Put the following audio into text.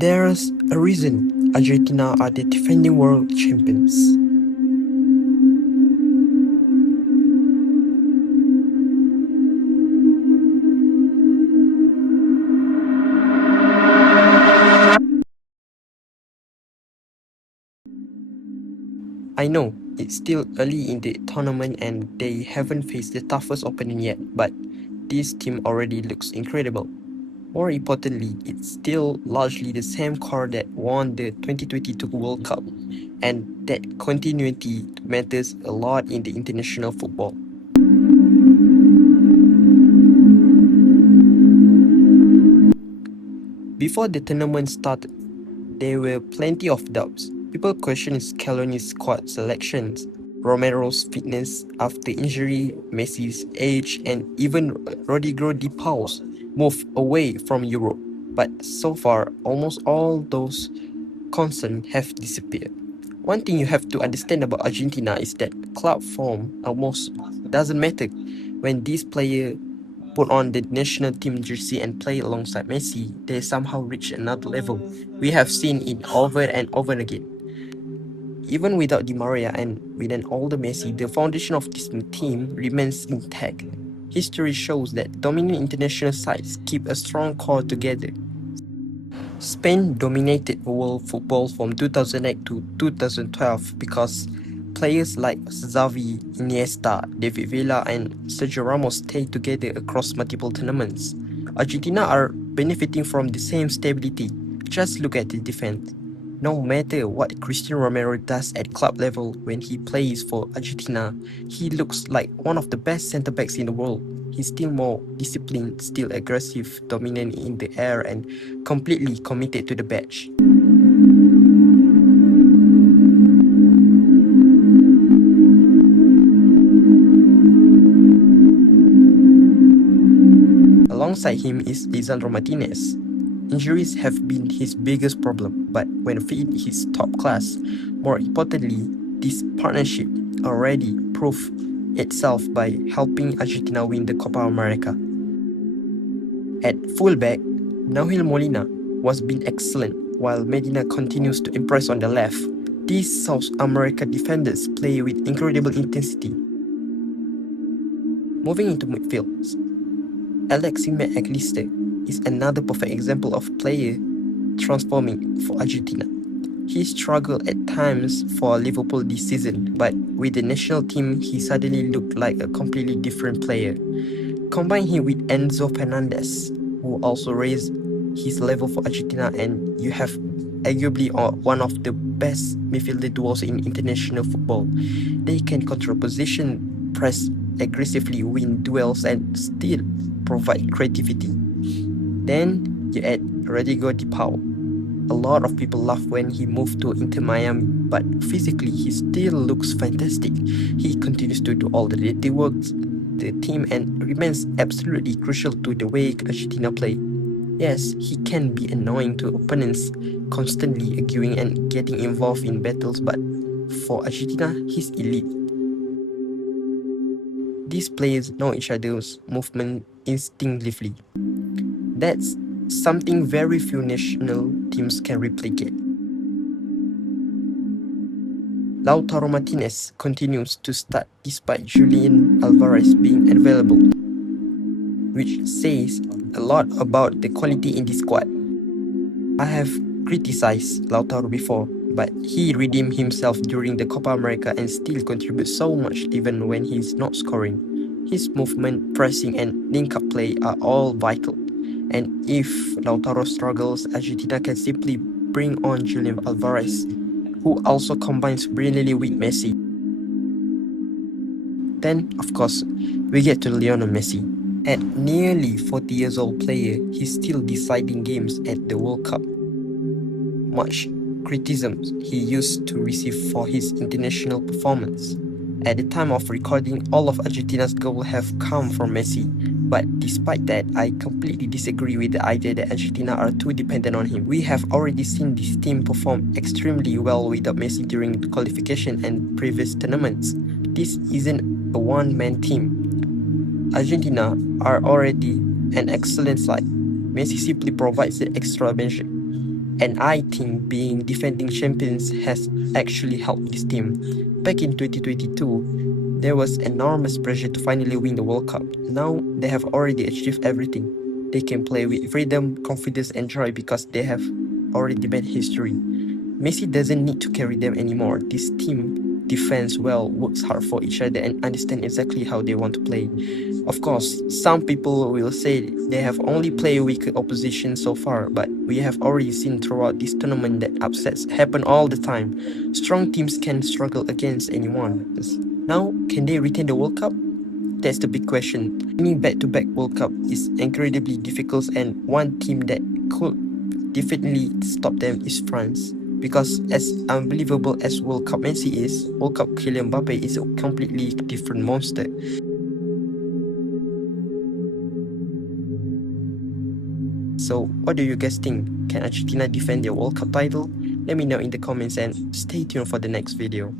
There's a reason Argentina are the defending world champions. I know it's still early in the tournament and they haven't faced the toughest opponent yet, but this team already looks incredible. More importantly, it's still largely the same core that won the 2022 World Cup, and that continuity matters a lot in the international football. Before the tournament started, there were plenty of doubts. People questioned Scaloni's squad selections, Romero's fitness after injury, Messi's age, and even Rodrigo de Paul's move away from Europe. But so far, almost all those concerns have disappeared. One thing you have to understand about Argentina is that club form almost doesn't matter. When these players put on the national team jersey and play alongside Messi, they somehow reach another level. We have seen it over and over again. Even without Di Maria and with an older Messi, the foundation of this team remains intact. History shows that dominant international sides keep a strong core together. Spain dominated world football from 2008 to 2012 because players like Xavi, Iniesta, David Villa, and Sergio Ramos stayed together across multiple tournaments. Argentina are benefiting from the same stability. Just look at the defense. No matter what Cristiano Romero does at club level when he plays for Argentina, he looks like one of the best centre-backs in the world. He's still more disciplined, still aggressive, dominant in the air, and completely committed to the badge. Alongside him is Lisandro Martinez. Injuries have been his biggest problem, but when fit, he's top class. More importantly, this partnership already proved itself by helping Argentina win the Copa America. At fullback, Nahuel Molina was been excellent, while Medina continues to impress on the left. These South American defenders play with incredible intensity. Moving into midfields, Alexis McAllister is another perfect example of player transforming for Argentina. He struggled at times for Liverpool this season, but with the national team, he suddenly looked like a completely different player. Combine him with Enzo Fernandez, who also raised his level for Argentina, and you have arguably one of the best midfielder duos in international football. They can control position, press aggressively, win duels, and still provide creativity. Then you add Rodrigo de Paul. A lot of people laugh when he moved to Inter Miami, but physically he still looks fantastic. He continues to do all the dirty work, the team, and remains absolutely crucial to the way Argentina play. Yes, he can be annoying to opponents, constantly arguing and getting involved in battles, but for Argentina, he's elite. These players know each other's movement instinctively. That's something very few national teams can replicate. Lautaro Martinez continues to start despite Julian Alvarez being unavailable, which says a lot about the quality in this squad. I have criticized Lautaro before, but he redeemed himself during the Copa America and still contributes so much even when he's not scoring. His movement, pressing, and link-up play are all vital. And if Lautaro struggles, Argentina can simply bring on Julian Alvarez, who also combines brilliantly with Messi. Then, of course, we get to Lionel Messi. At nearly 40 years old player, he's still deciding games at the World Cup. Much criticism he used to receive for his international performance. At the time of recording, all of Argentina's goals have come from Messi. But despite that, I completely disagree with the idea that Argentina are too dependent on him. We have already seen this team perform extremely well without Messi during the qualification and previous tournaments. This isn't a one-man team. Argentina are already an excellent side. Messi simply provides the extra bench And I think being defending champions has actually helped this team. Back in 2022, there was enormous pressure to finally win the World Cup. Now they have already achieved everything. They can play with freedom, confidence, and joy because they have already made history. Messi doesn't need to carry them anymore. This team defends well, works hard for each other, and understand exactly how they want to play. Of course, some people will say they have only played weaker opposition so far, but we have already seen throughout this tournament that upsets happen all the time. Strong teams can struggle against anyone. Now, can they retain the World Cup? That's the big question. Winning back-to-back World Cup is incredibly difficult, and one team that could definitely stop them is France. Because as unbelievable as World Cup Messi is, World Cup Kylian Mbappe is a completely different monster. So what do you guys think? Can Argentina defend their World Cup title? Let me know in the comments and stay tuned for the next video.